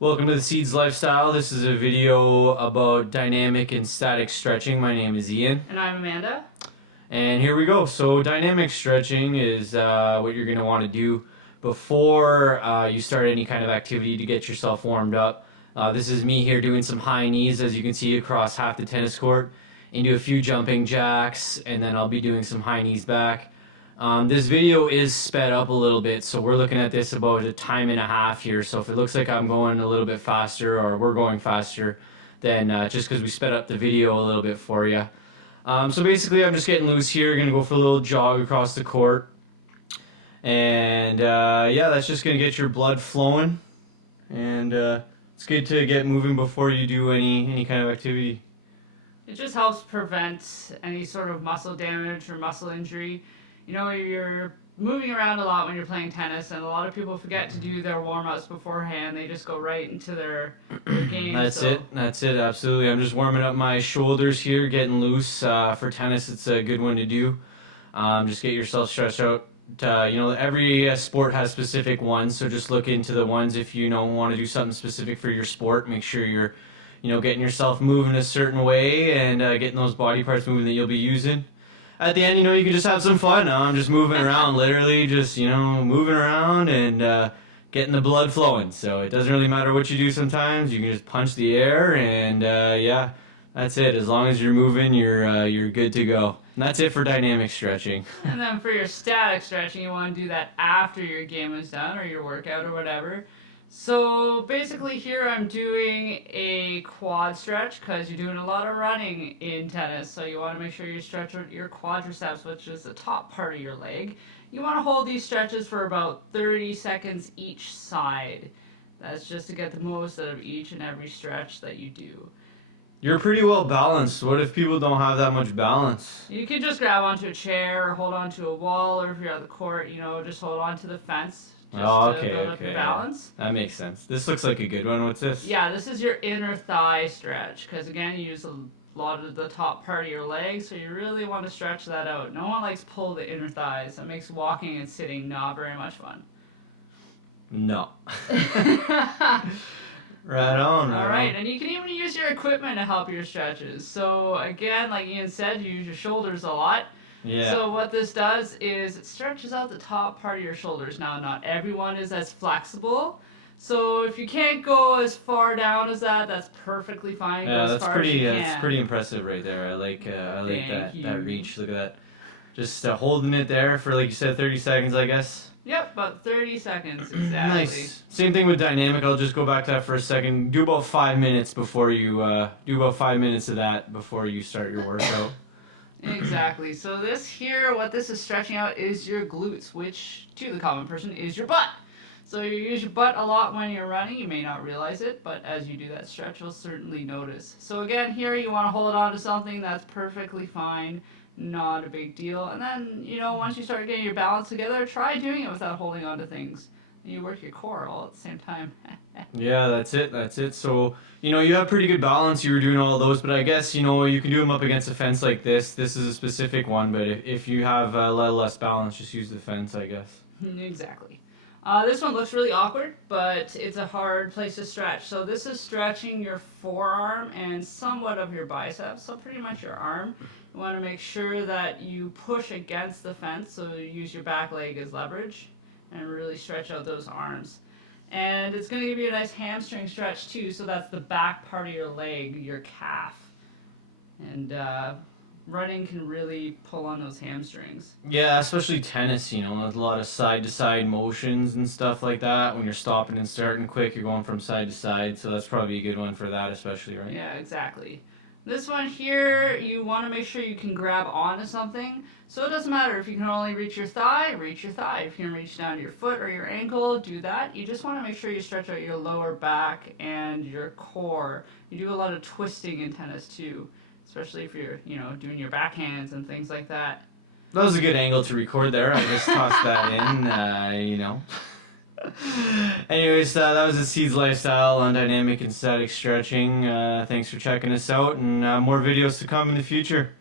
Welcome to the Seeds Lifestyle. This is a video about dynamic and static stretching. My name is Ian. And I'm Amanda. And here we go. So dynamic stretching is what you're going to want to do before you start any kind of activity to get yourself warmed up. This is me here doing some high knees, as you can see, across half the tennis court, into a few jumping jacks, and then I'll be doing some high knees back. This video is sped up a little bit, so we're looking at this about a time and a half here. So if it looks like I'm going a little bit faster or we're going faster, then just because we sped up the video a little bit for you. So basically I'm just getting loose here, going to go for a little jog across the court. And yeah, that's just going to get your blood flowing. And it's good to get moving before you do any kind of activity. It just helps prevent any sort of muscle damage or muscle injury. You know, you're moving around a lot when you're playing tennis, and a lot of people forget to do their warm-ups beforehand. They just go right into their game. That's it, absolutely. I'm just warming up my shoulders here, getting loose. For tennis, it's a good one to do. Just get yourself stretched out. Every sport has specific ones, so just look into the ones if you want to do something specific for your sport. Make sure you're getting yourself moving a certain way and getting those body parts moving that you'll be using. At the end, you can just have some fun. I'm just moving around, literally just, moving around and getting the blood flowing. So it doesn't really matter what you do sometimes. You can just punch the air and, yeah, that's it. As long as you're moving, you're good to go. And that's it for dynamic stretching. And then for your static stretching, you want to do that after your game is done or your workout or whatever. So basically here I'm doing a quad stretch because you're doing a lot of running in tennis. So you want to make sure you stretch out your quadriceps, which is the top part of your leg. You want to hold these stretches for about 30 seconds each side. That's just to get the most out of each and every stretch that you do. You're pretty well balanced. What if people don't have that much balance? You can just grab onto a chair or hold onto a wall, or if you're on the court, just hold onto the fence. Just to build up your balance. That makes sense. This looks like a good one. What's this? Yeah, this is your inner thigh stretch, because again, you use a lot of the top part of your leg, so you really want to stretch that out. No one likes to pull the inner thighs. That makes walking and sitting not very much fun. No. Right on. All right, and you can even use your equipment to help your stretches. So again, like Ian said, you use your shoulders a lot. Yeah. So what this does is it stretches out the top part of your shoulders. Now, not everyone is as flexible. So if you can't go as far down as that, that's perfectly fine. Yeah, that's pretty. That's pretty impressive right there. I like that reach. Look at that. Just holding it there for, like you said, 30 seconds, I guess. Yep, about 30 seconds exactly. Nice. Same thing with dynamic. I'll just go back to that for a second. Do about 5 minutes before you do about 5 minutes of that before you start your workout. Exactly. So this here, what this is stretching out is your glutes, which to the common person is your butt. So you use your butt a lot when you're running. You may not realize it, but as you do that stretch, you'll certainly notice. So again, here you want to hold on to something. That's perfectly fine. Not a big deal. And then, once you start getting your balance together, try doing it without holding on to things. And you work your core all at the same time. Yeah, that's it. So, you have pretty good balance. You were doing all of those, but I guess, you can do them up against a fence like this. This is a specific one, but if you have a little less balance, just use the fence, I guess. Exactly. This one looks really awkward, but it's a hard place to stretch. So this is stretching your forearm and somewhat of your biceps, so pretty much your arm. You want to make sure that you push against the fence, so you use your back leg as leverage and really stretch out those arms. And it's going to give you a nice hamstring stretch too, so that's the back part of your leg, your calf. And running can really pull on those hamstrings. Yeah, especially tennis, with a lot of side-to-side motions and stuff like that. When you're stopping and starting quick, you're going from side to side, so that's probably a good one for that especially, right? Yeah, exactly. This one here, you want to make sure you can grab onto something. So it doesn't matter if you can only reach your thigh, reach your thigh. If you can reach down to your foot or your ankle, do that. You just want to make sure you stretch out your lower back and your core. You do a lot of twisting in tennis too, especially if you're, doing your backhands and things like that. That was a good angle to record there. I just tossed that in, Anyways, that was the Seeds Lifestyle on dynamic and static stretching. Thanks for checking us out, and more videos to come in the future.